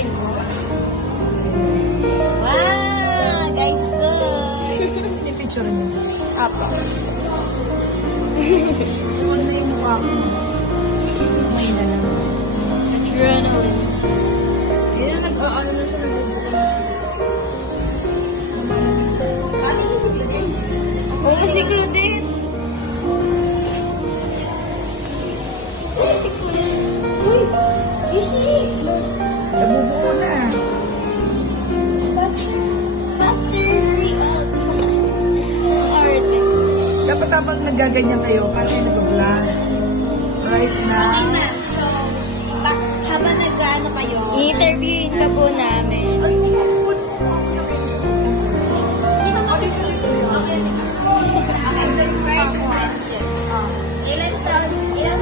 rin po. Wow! Guys, good! May picture rin nila. Apo. Ano na yung mukha ko? May na lang. Adrenaline. Yan, nag-aano na siya. Bakit yung si Claudine? Oo nga si Claudine. Uy! Ihi! Nabubuo na. Faster! Hurry up! Arte. Dapat habang nagaganyan kayo, kasi nag-vlog. Right Okay, now. ma'am. So, habang nag-ano kayo, I-interviewin ka po namin. Ay, Di ba okay. Okay, first question. Ilang taon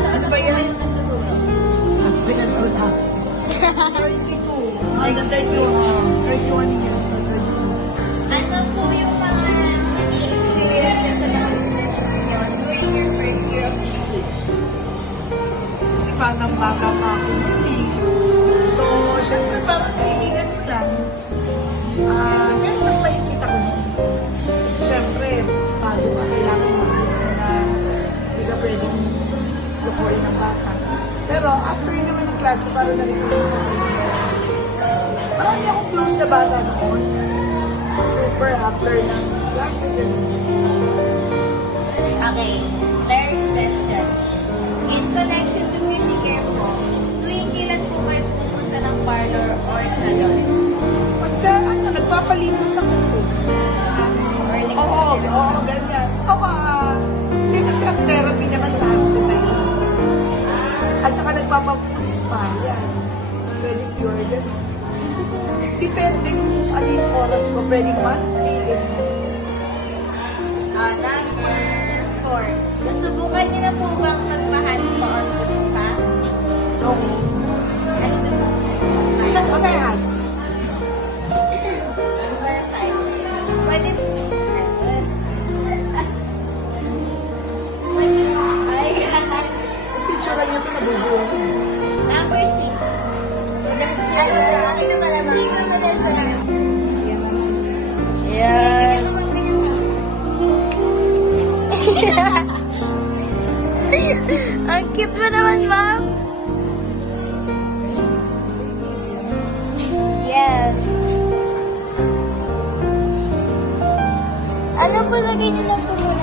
Ano ba yan? kayo nagtuturo? pinag-out ako. 32. Ay, 32 ha. 31 years na 32. Ano po yung mga nag-i-experience nyo sa mga students nyo during your first year of teaching? Kasi batang-bata pa ako nun eh. So, syempre parang kaibigan ko lang. Pero mas makikita ko nun. Kasi syempre, bago ka kailangan mo na hindi ka pwedeng lukoy ng bata. Pero after naman ng klase, parang nalituloy ko marami akong close na bata noon. Super after ng klase din. Okay, third question. In connection to beauty care po, tuwing kailan po kayo pupunta ng parlor or salon? Pagka, nagpapalinis lang ako. Oo, ganyan. Hindi kasi ang therapy naman sa hospital. At saka nagpapafood spa, yan. Pedicure, yan. Depende kung ano yung oras ko, pwedeng monthly. Number 4. Nasubukan niyo na po bang magpa-hand spa or foot spa? No. Ano ba po? Matayas. Number 5. Pwede po. Picture niyo ito, nabubuo. Number 6. Akin na pala ba? Hindi ko na rin siya. Yeah. Ang cute mo naman, ma'am. Yes. Ano po lagay nila po muna?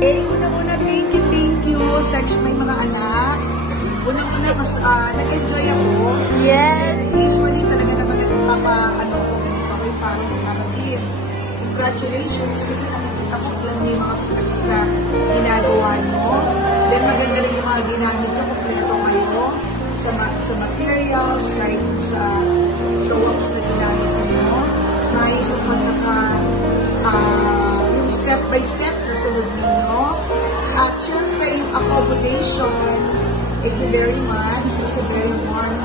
Una-una, thank you. Section may mga anak. Una-una, mas nag-enjoy ako. Yes. Usually talaga naman ganito ako yung parang nakapagin. Congratulations kasi nakikita ko lang may mga steps na ginagawa nyo. Then maganda rin yung mga ginamit nyo, kompleto kayo sa materials, kahit sa wax na ginamit nyo. Naisip mo yung step by step na sunod ninyo. At syempre yung accommodation, thank you very much. It's a very warm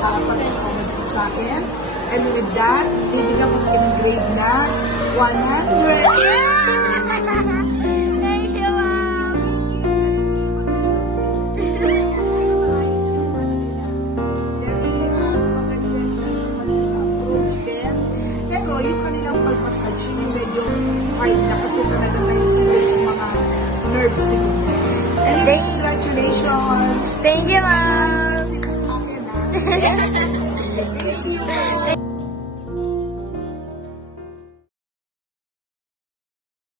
pag-accommodate sa akin. And with that, bibigyan mo kayo ng grade na 100. Thank you, ma'am. Pero yung kanilang pag-massage, yung medyo hard na kasi talaga naiilit yung mga nerves siguro. Anyway, congratulations! Thank you, ma'am. Kasi sa akin, Thank you.